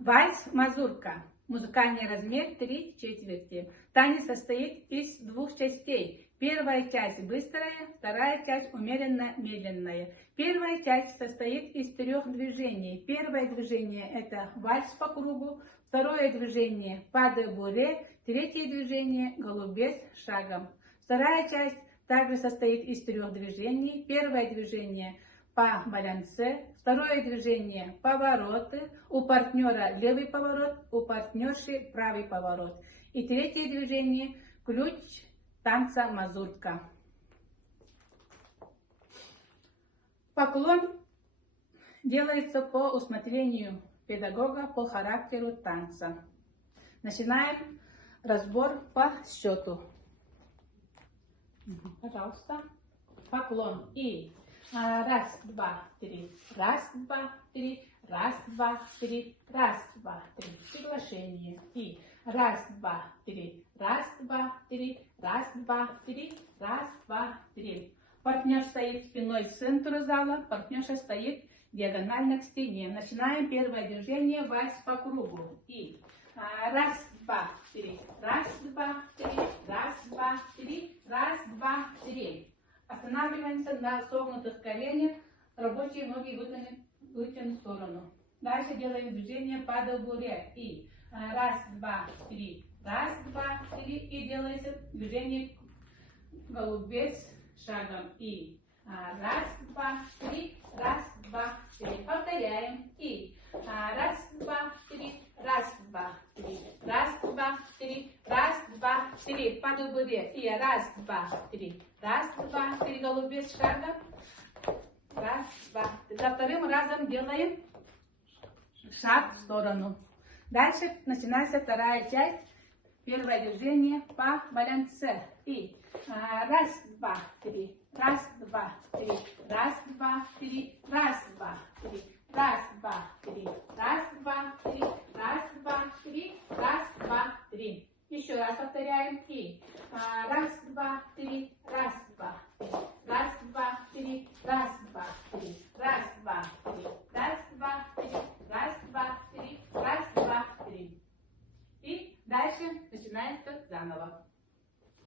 Вальс-мазурка. Музыкальный размер 3/4. Танец состоит из двух частей. Первая часть быстрая, вторая часть умеренно медленная. Первая часть состоит из 3 движений. Первое движение это вальс по кругу, второе движение pas de bourrée, третье движение голубец шагом. Вторая часть также состоит из 3 движений. Первое движение по балансе, второе движение повороты, у партнера левый поворот, у партнерши правый поворот. И третье движение ключ танца мазурка. Поклон делается по усмотрению педагога по характеру танца. Начинаем разбор по счету. Пожалуйста. Поклон. И раз, два, три. Раз, два, три. Раз, два, три. Раз, два, три. Приглашение. И раз, два, три. Раз, два, три. Раз, два, три. Раз, два, три. Партнер стоит спиной к центру зала. Партнерша стоит диагонально к стене. Начинаем первое движение вальс по кругу. И раз, два, три. Раз, два, три. Раз, два, три. Раз, два, три. Останавливаемся на согнутых коленях. Рабочие ноги вытянут в сторону. Дальше делаем движение pas de bourrée. И раз, два, три. Раз, два, три. И делается движение голубец шагом. И раз, два, три. Раз, два, три. Повторяем. И раз, два, три. Раз, два, три. Раз, два, три. Раз, два, три. Pas de bourrée. И раз, два, три. Раз, два, три. Голубец шагом. Раз, два. За вторым разом делаем шаг в сторону. Дальше начинается вторая часть. Первое движение по балансе. И раз, два, три. Раз, два, три. Раз, два, три. Раз, два, три. Раз, два, три. Раз, два, три. Раз, два, три. Раз, два, три. Еще раз повторяем. И раз, два, три.